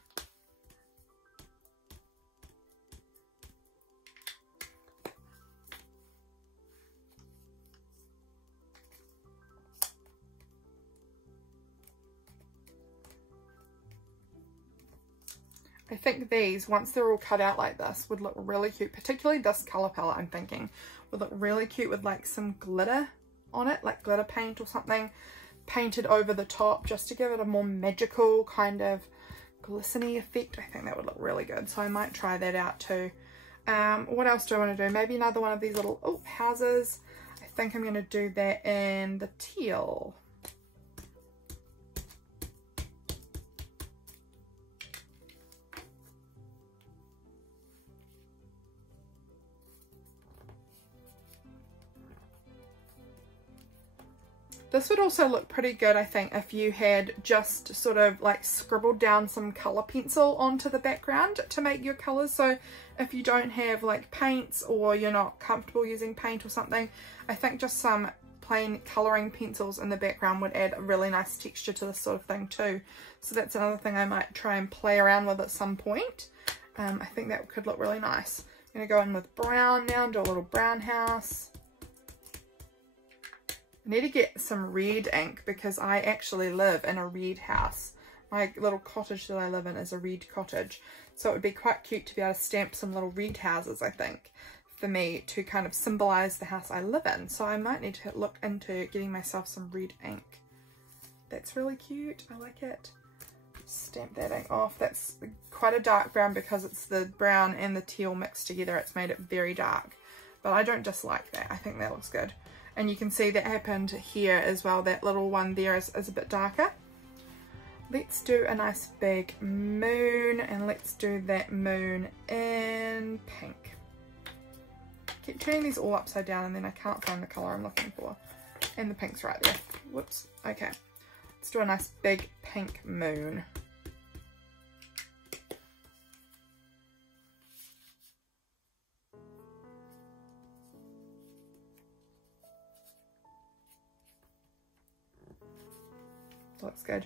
I think these, once they're all cut out like this, would look really cute. Particularly this colour palette, I'm thinking, would look really cute with like some glitter on it, like glitter paint or something painted over the top, just to give it a more magical kind of glistening effect. I think that would look really good. So I might try that out too. What else do I want to do? Maybe another one of these little houses. I think I'm going to do that in the teal. This would also look pretty good, I think, if you had just sort of like scribbled down some colour pencil onto the background to make your colours. So if you don't have like paints, or you're not comfortable using paint or something, I think just some plain colouring pencils in the background would add a really nice texture to this sort of thing too. So that's another thing I might try and play around with at some point. I think that could look really nice. I'm going to go in with brown now and do a little brown house. I need to get some red ink because I actually live in a red house. My little cottage that I live in is a red cottage. So it would be quite cute to be able to stamp some little red houses, I think, for me to kind of symbolise the house I live in. So I might need to look into getting myself some red ink. That's really cute. I like it. Stamp that ink off. That's quite a dark brown because it's the brown and the teal mixed together. It's made it very dark. But I don't dislike that. I think that looks good. And you can see that happened here as well. That little one there is a bit darker. Let's do a nice big moon, and let's do that moon in pink. Keep turning these all upside down and then I can't find the colour I'm looking for. And the pink's right there. Whoops. Okay. Let's do a nice big pink moon. Looks good.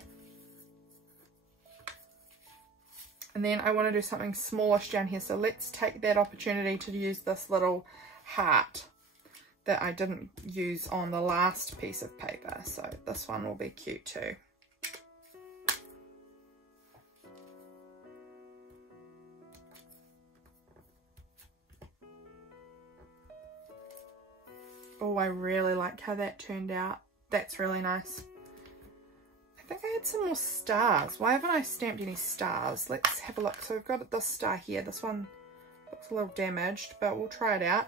And then I want to do something smallish down here, so let's take that opportunity to use this little heart that I didn't use on the last piece of paper. So this one will be cute too. Oh, I really like how that turned out. That's really nice. I think I had some more stars. Why haven't I stamped any stars? Let's have a look. So we've got this star here. This one looks a little damaged, but we'll try it out.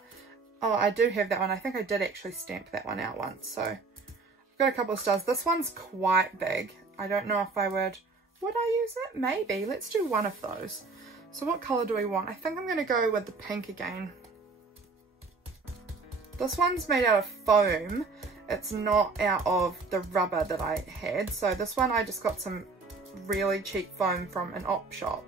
Oh, I do have that one. I think I did actually stamp that one out once. So I've got a couple of stars. This one's quite big. I don't know if I would I use it? Maybe. Let's do one of those. So what colour do we want? I think I'm going to go with the pink again. This one's made out of foam, It's not out of the rubber that I had. So this one I just got some really cheap foam from an op shop,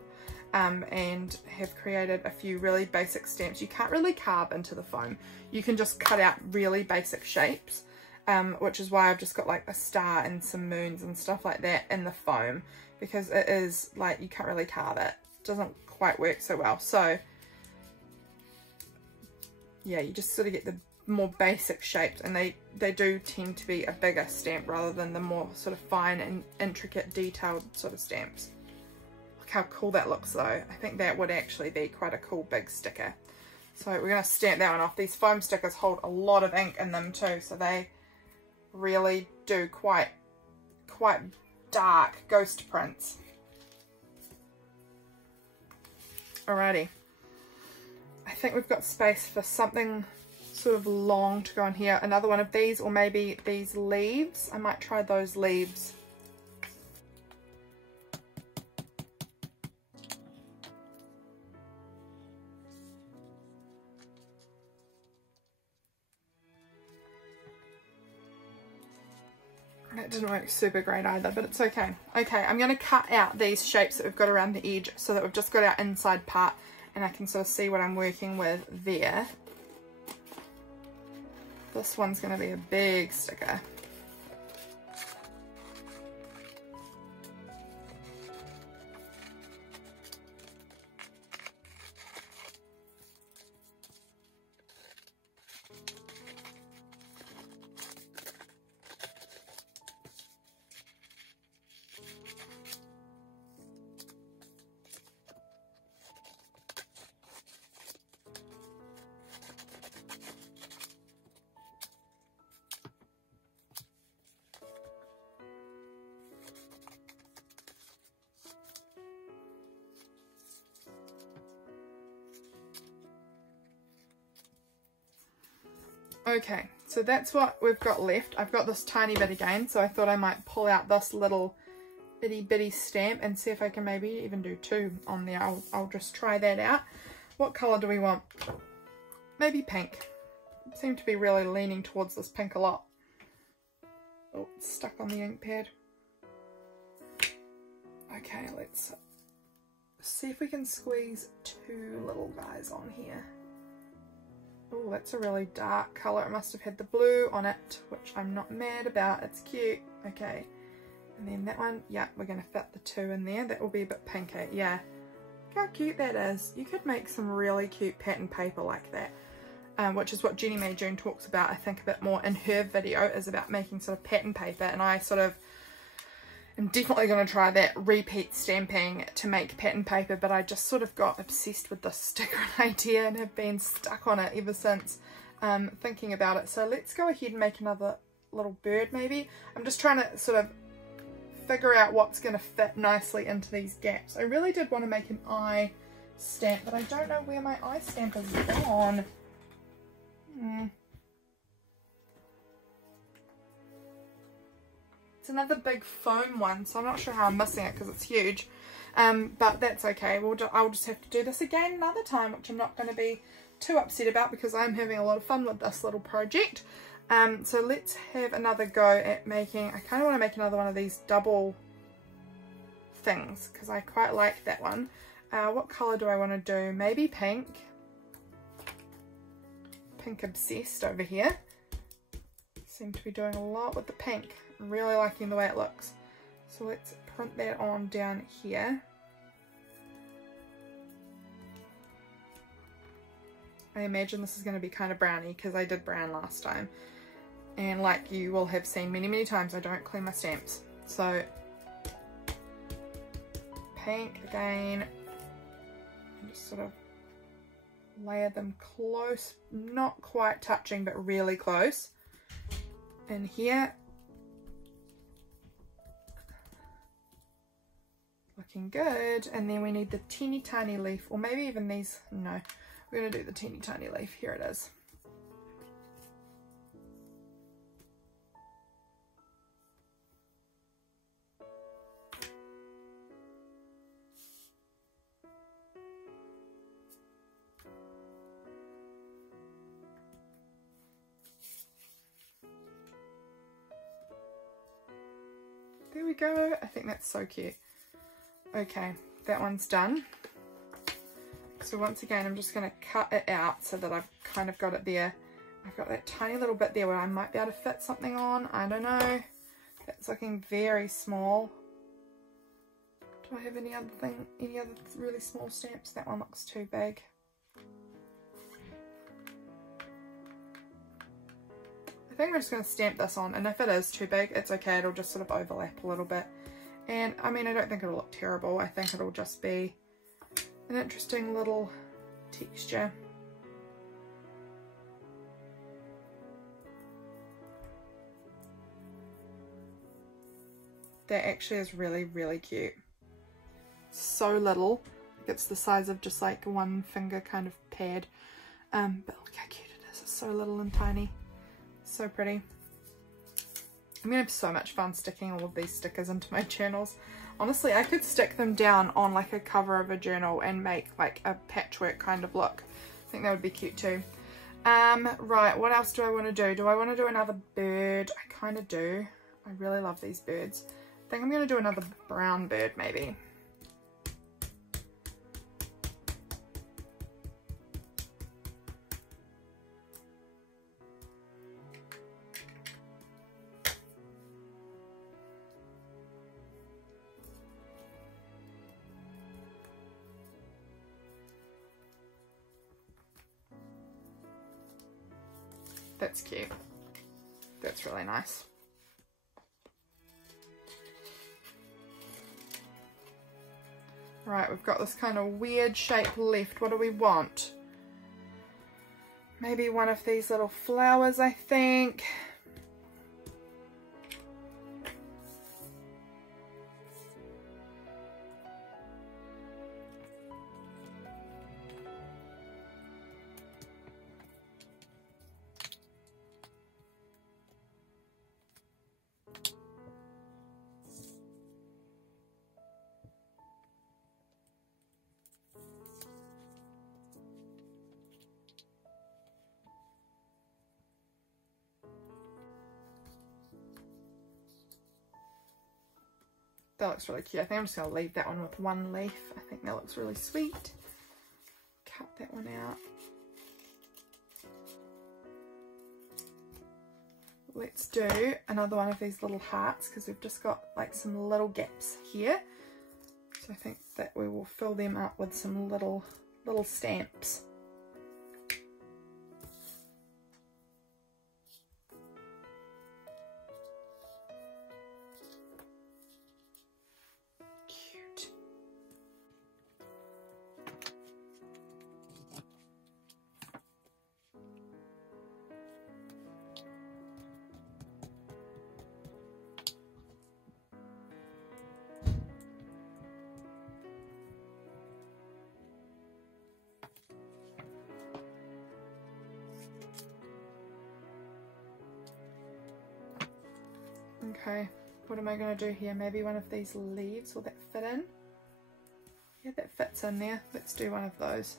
and have created a few really basic stamps. You can't really carve into the foam. You can just cut out really basic shapes, which is why I've just got like a star and some moons and stuff like that in the foam, because it is like, you can't really carve it. It doesn't quite work so well. So yeah, you just sort of get the more basic shapes, and they do tend to be a bigger stamp rather than the more sort of fine and intricate detailed sort of stamps. Look how cool that looks though. I think that would actually be quite a cool big sticker. So we're going to stamp that one off. These foam stickers hold a lot of ink in them too, so they really do quite dark ghost prints. Alrighty, I think we've got space for something sort of long to go on here. Another one of these, or maybe these leaves. I might try those leaves. That didn't work super great either, but it's okay. Okay, I'm going to cut out these shapes that we've got around the edge so that we've just got our inside part, and I can sort of see what I'm working with there. This one's going to be a big sticker. Okay, so that's what we've got left. I've got this tiny bit again, so I thought I might pull out this little itty bitty stamp and see if I can maybe even do two on there. I'll just try that out. What colour do we want? Maybe pink. I seem to be really leaning towards this pink a lot. Oh, it's stuck on the ink pad. Okay, let's see if we can squeeze two little guys on here. Oh, that's a really dark colour. It must have had the blue on it, which I'm not mad about. It's cute. Okay. And then that one, yeah, we're going to fit the two in there. That will be a bit pinky. Yeah. Look how cute that is. You could make some really cute pattern paper like that, which is what Jenny May June talks about, I think, a bit more in her video, is about making sort of pattern paper. And I sort of I'm definitely going to try that repeat stamping to make pattern paper, but I just sort of got obsessed with this sticker idea and have been stuck on it ever since, thinking about it. So let's go ahead and make another little bird maybe. I'm just trying to sort of figure out what's going to fit nicely into these gaps. I really did want to make an eye stamp, but I don't know where my eye stamp is gone. It's another big foam one, so I'm not sure how I'm missing it because it's huge. But that's okay. I'll just have to do this again another time, which I'm not going to be too upset about because I'm having a lot of fun with this little project. So let's have another go at making, I kind of want to make another one of these double things because I quite like that one. What colour do I want to do? Maybe pink. Pink obsessed over here. Seem to be doing a lot with the pink. I'm really liking the way it looks. So let's print that on down here. I imagine this is going to be kind of browny because I did brown last time. And like you will have seen many times, I don't clean my stamps. So pink again. And just sort of layer them close. Not quite touching, but really close. And here. Looking good. And then we need the teeny tiny leaf, or maybe even these. No, we're going to do the teeny tiny leaf. Here it is. There we go. I think that's so cute. Okay, that one's done. So once again, I'm just going to cut it out so that I've kind of got it there. I've got that tiny little bit there where I might be able to fit something on. I don't know. That's looking very small. Do I have any other really small stamps? That one looks too big. I think I'm just going to stamp this on, and if it is too big, it's okay. It'll just sort of overlap a little bit. And I mean, I don't think it'll look terrible. I think it'll just be an interesting little texture. That actually is really, really cute. So little. It's the size of just like one finger kind of pad. But look how cute it is. It's so little and tiny. So pretty. I'm gonna have so much fun sticking all of these stickers into my journals. Honestly, I could stick them down on like a cover of a journal and make like a patchwork kind of look. I think that would be cute too. Right, what else do I want to do? Do I want to do another bird? I kind of do. I really love these birds. I think I'm going to do another brown bird maybe. That's cute. That's really nice. Right, we've got this kind of weird shape left. What do we want? Maybe one of these little flowers, I think. That looks really cute. I think I'm just going to leave that one with one leaf. I think that looks really sweet. Cut that one out. Let's do another one of these little hearts because we've just got like some little gaps here. So I think that we will fill them up with some little stamps. Okay, what am I going to do here? Maybe one of these leaves, will that fit in? Yeah, that fits in there. Let's do one of those.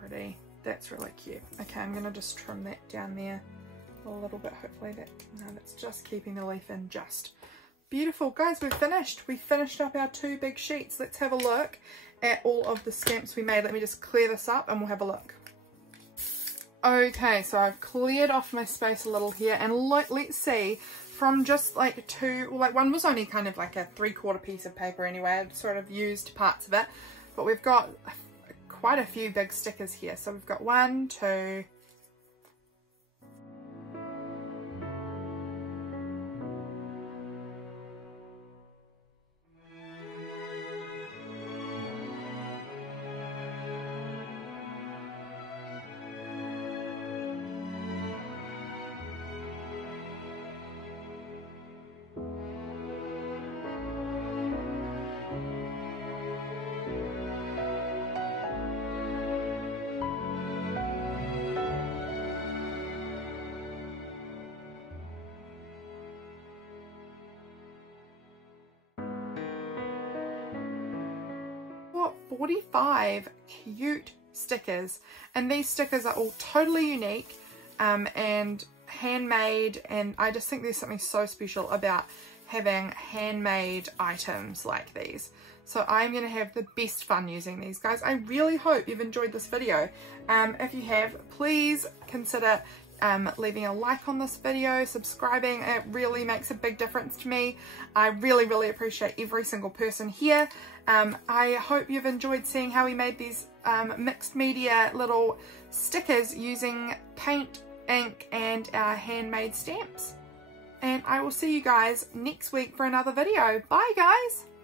Pretty. That's really cute. Okay, I'm going to just trim that down there a little bit. Hopefully that, no, that's just keeping the leaf in just. Beautiful. Guys, we've finished. We finished up our 2 big sheets. Let's have a look at all of the stamps we made. Let me just clear this up and we'll have a look. Okay, so I've cleared off my space a little here, and let's see, from just like 2, well, like one was only kind of like a 3/4 piece of paper anyway. I'd sort of used parts of it, but we've got quite a few big stickers here. So we've got 1, 2, 45 cute stickers, and these stickers are all totally unique and handmade, and I just think there's something so special about having handmade items like these. So I'm going to have the best fun using these, guys. I really hope you've enjoyed this video. If you have, please consider leaving a like on this video, subscribing. It really makes a big difference to me. I really appreciate every single person here. I hope you've enjoyed seeing how we made these mixed media little stickers using paint, ink, and our handmade stamps. And I will see you guys next week for another video. Bye, guys!